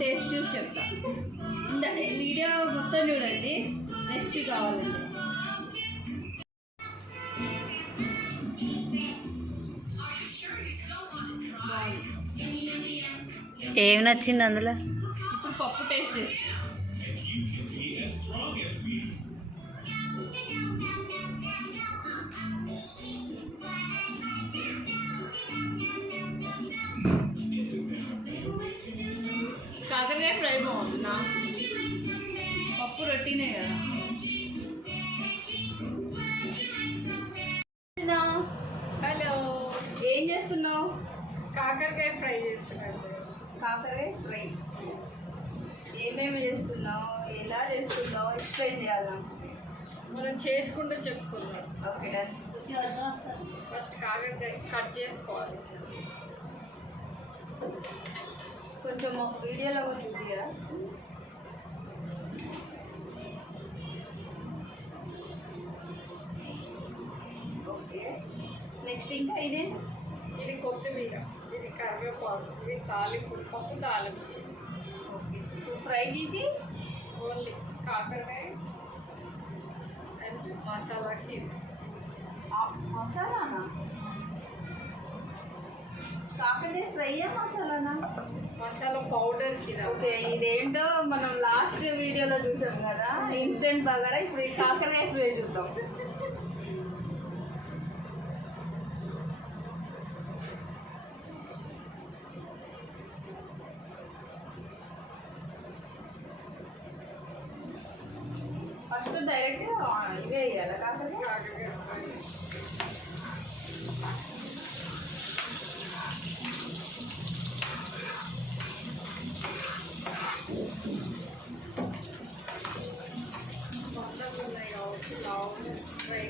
Taste చూసి చెప్తా. Video మొత్తం చూడండి, రెసిపీ కావాలండి. ఏం నచ్చింది అందులో? ఇప్పుడు పప్పు టేస్ట్ చేస్తా. కాకరకాయ ఫ్రై బాగుంటుందా? పప్పు రొట్టినే కదా. హలో, ఏం చేస్తున్నావు? కాకరకాయ ఫ్రై చేస్తున్నాను. కాకరకాయ ఫ్రై ఏమేమి చేస్తున్నావు, ఎలా చేస్తున్నావు ఎక్స్ప్లెయిన్ చేయాలా? మనం చేసుకుంటూ చెప్పుకున్నాం. ఓకే, ఫస్ట్ కాకరకాయ కట్ చేసుకోవాలి. కొంచెం వీడియోలో చూసి కదా. ఓకే, నెక్స్ట్ ఇంకా ఇది కొత్తిమీర, ఇది కరివేపాకు, ఇది తాలింపు, పప్పు తాలింపు. ఓకే, ఫ్రైకి ఇది ఓన్లీ కాకరకాయ అండ్ మసాలాకి. మసాలానా? కాకరకాయ ఫ్రైయా మసాలానా? మసాలా పౌడర్. ఓకే, ఇదేంటో మనం లాస్ట్ వీడియోలో చూసాం కదా, ఇన్స్టెంట్ బగారా. ఇప్పుడు ఈ కాకరకాయ ఫ్రై చూద్దాం. ఫస్ట్ డైరెక్ట్ ఇవే వేయాలి కాకరకాయ. ఫ్రై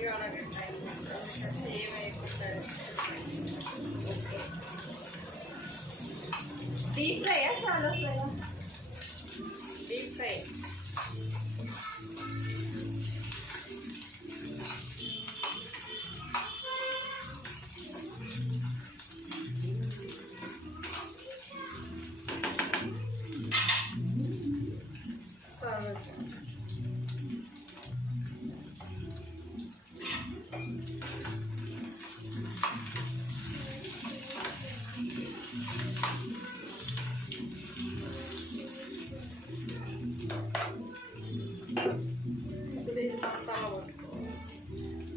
ఏమైపోతుంది? డీప్ ఫ్రైయా చాలా ఫ్రైయా? Deep fry. మసాలా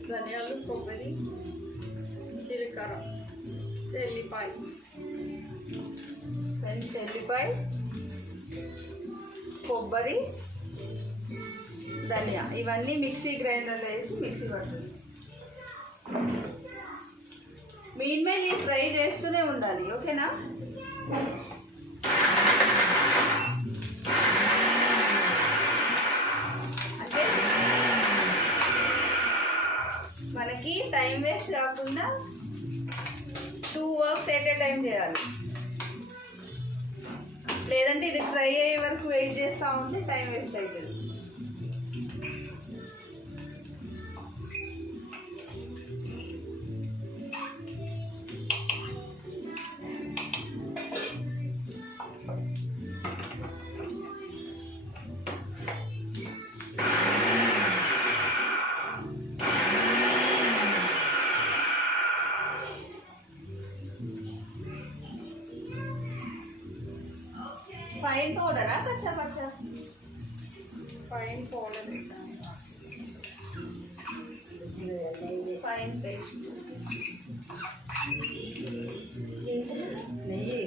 ధనియాలు, కొబ్బరి, జీలకర్ర, ఎల్లిపాయ, ఎల్లిపాయ, కొబ్బరి, ధనియా ఇవన్నీ మిక్సీ గ్రైండర్లో వేసి మిక్సీ పడుతుంది. మెయిన్ ఈ ఫ్రై చేస్తూనే ఉండాలి. ఓకేనా? అంటే మనకి టైం వేస్ట్ కాకుండా 2 వర్క్స్ ఎట్ ఏ టైం చేయాలి. లేదంటే ఇది ఫ్రై అయ్యే వరకు వెయిట్ చేస్తూ ఉంటే టైం వేస్ట్ అవుతుంది. ఫైన్ పౌడరా కచ్చా పచ్చా? ఫైన్ పౌడర్, ఫైన్ పేస్ట్, నెయ్యి.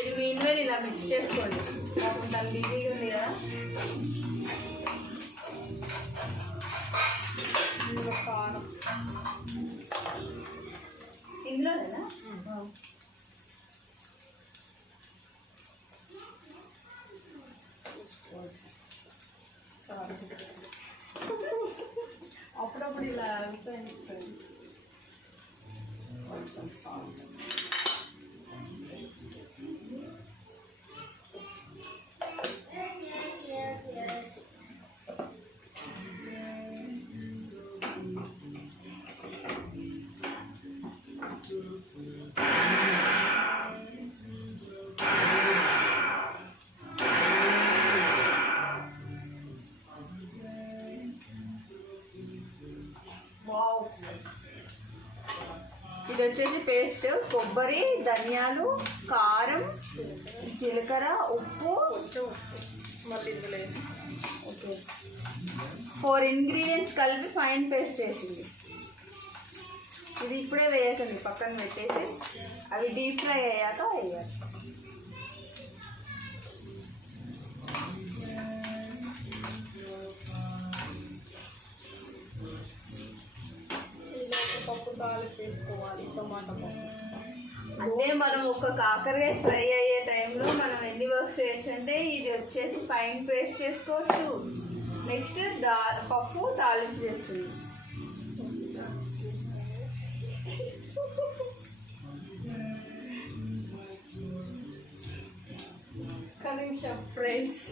ఇది మీన్వేల్ ఇలా మిక్స్ చేసుకోండి. అప్పుడు దాని బిజీగా ఉంది కదా. ఇందులో కారం, ఇందులోనేనా? అప్పుడప్పుడు ఇలా అయిపోయింది. కొంచెం సాల్ట్. ఇది వచ్చేసి పేస్ట్ కొబ్బరి, ధనియాలు, కారం, జీలకర్ర, ఉప్పు, కొంచెం ఉప్పు మళ్ళీ ఇందులో వేసి ఓకే 4 ఇంగ్రీడియంట్స్ కలిపి ఫైన్ పేస్ట్ చేసింది. ఇది ఇప్పుడే వేయకండి, పక్కన పెట్టేసి అవి డీప్ ఫ్రై అయ్యాక వేయాలి. ఇలా పప్పు తాలింపు వేసుకోవాలి. టమాటా పప్పు అంటే మనం ఒక కాకరకాయ ఫ్రై అయ్యే టైంలో మనం ఎన్ని వర్క్స్ చేయొచ్చు అంటే ఇది వచ్చేసి ఫైన్ పేస్ట్ చేసుకోవచ్చు. నెక్స్ట్ పప్పు తాలింపు చేస్తుంది. కనీసం ఫ్రెండ్స్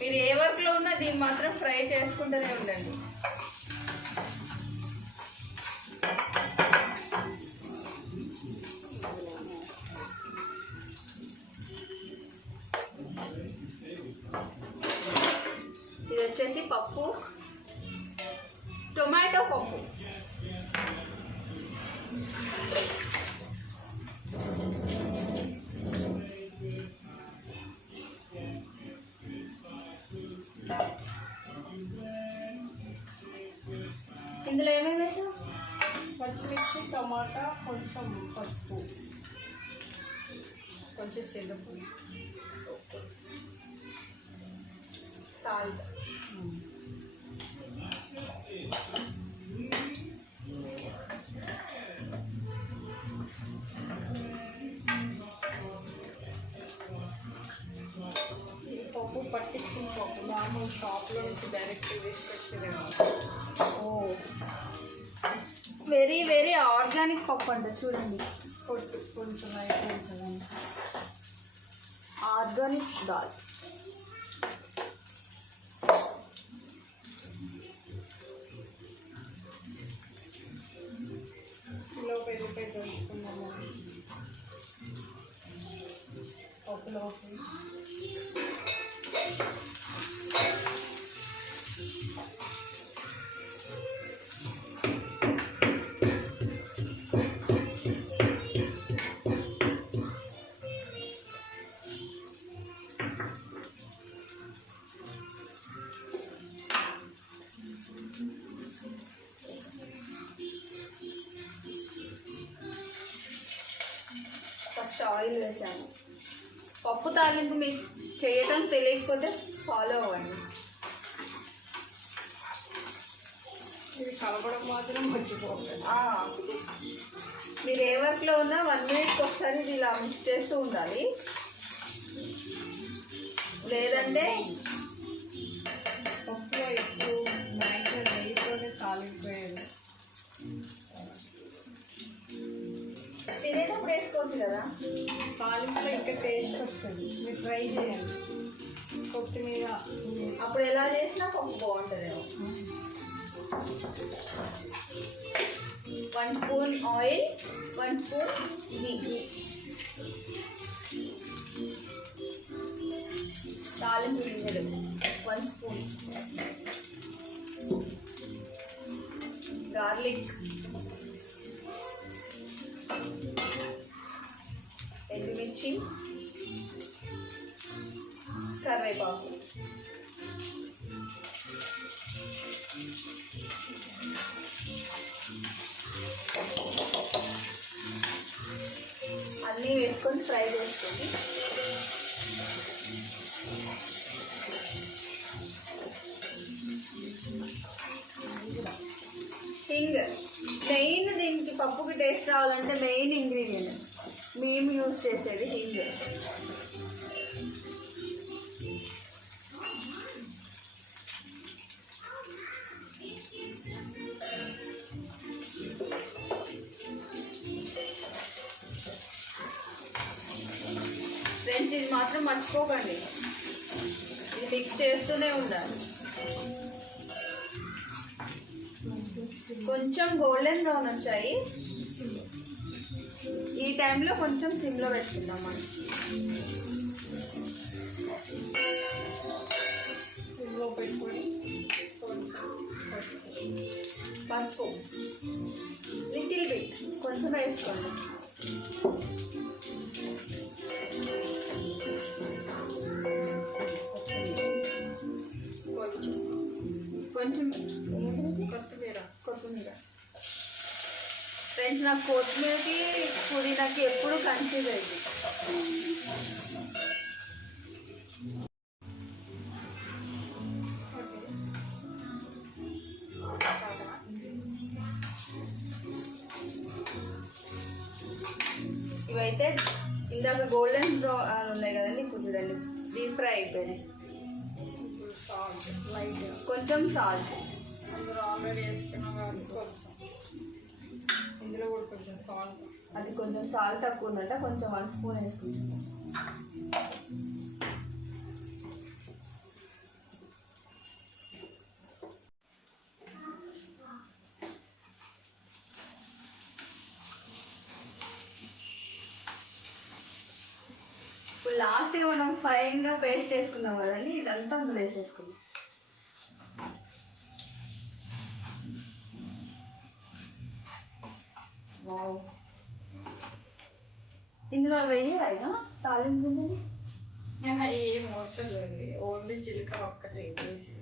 మీరు ఏ వర్క్లో ఉన్నా దీన్ని మాత్రం ఫ్రై చేసుకుంటూనే ఉండండి. ఇది వచ్చేసి పప్పు, టొమాటో పప్పు. ఇందులో ఏమేమి వేసావు? పచ్చిమిర్చి, టమాటా, కొంచెం పసుపు, కొంచెం శనగపప్పు, సాల్ట్. ఈ పప్పు పట్టించిన పప్పు నార్మల్ షాప్లో నుంచి డైరెక్ట్ వేసి పెట్టేదేమో. ఓ వెరీ వెరీ ఆర్గానిక్ పప్పు అంట చూడండి. పొట్టు కొంచెం అయితే ఉంటుందండి. ఆర్గానిక్ దాల్. కిలో వెల్లిపాయ దొరుకుతున్నాము పప్పులోకి. ఫస్ట్ ఆయిల్ వేసాను. పప్పు తాలింపు మీకు చేయటం తెలియకపోతే ఫాలో అవ్వండి. ఇది కలపడం మాత్రం మర్చిపోతుంది. మీరు ఏ వర్క్లో ఉన్నా 1 మినిట్కి ఒకసారి ఇది ఇలా మిక్స్ చేస్తూ ఉండాలి. లేదంటే పప్పులో ఎక్కువ మ్యాక్సిమం నెయ్యితోనే తాలింపోయేది. తినేటప్పుడు వేసుకోవచ్చు కదా. తాలింపులో ఇంకా టేస్ట్ వస్తుంది. మీరు ట్రై చేయండి. కొత్తిమీర అప్పుడు ఎలా చేసినా పప్పు బాగుంటుందేమో. 1 స్పూన్ ఆయిల్, 1 స్పూన్ నెయ్యి, తాలింపు గింజలు 1 స్పూన్, గార్లిక్, ఎండుమిర్చి, కరివేపాకు. అన్నీ వేసుకొని ఫ్రై చేసుకోండి. హింగ్ మెయిన్, దీనికి పప్పుకి టేస్ట్ రావాలంటే మెయిన్ ఇంగ్రీడియంట్ మేము యూజ్ చేసేది హింగ్. మాత్రం మర్చిపోకండి, ఇది మిక్స్ చేస్తూనే ఉండాలి. కొంచెం గోల్డెన్ బ్రౌన్ వచ్చాయి, ఈ టైంలో కొంచెం సిమ్లో పెట్టుకుందాం మనం. సిమ్లో పెట్టుకొని పసుపు లిటిల్ బిట్ కొంచెం వేసుకోండి. కొంచెం కొత్తిమీర ఫ్రెండ్స్, నాకు కొత్తిమీరకి పుదీనాకి ఎప్పుడు కన్ఫ్యూజ్ అయింది. ఇవైతే ఇందాక గోల్డెన్ బ్రౌన్ ఉన్నాయి కదండి, ఇప్పుడు చూడండి డీప్ ఫ్రై అయిపోయినాయి. సాల్ట్ లైట్, కొంచెం సాల్ట్, అందులో ఆల్రెడీ వేసుకున్నాం కాబట్టి కొంచెం, ఇందులో కూడా కొంచెం సాల్ట్. అది కొంచెం సాల్ట్ తక్కువ ఉందంట, కొంచెం 1 స్పూన్ వేసుకుంటాం. ఇప్పుడు లాస్ట్గా మనం ఫైన్గా పేస్ట్ చేసుకున్నాం కదండి, ఇదంతా అందులో వేసేసుకుందాం. వావ్, ఇందులో వెయ్యాలిగా తాలింపు. ఏం అవసరం లేదు, ఓన్లీ జీలకర్ర ఒక్కటే వేసి.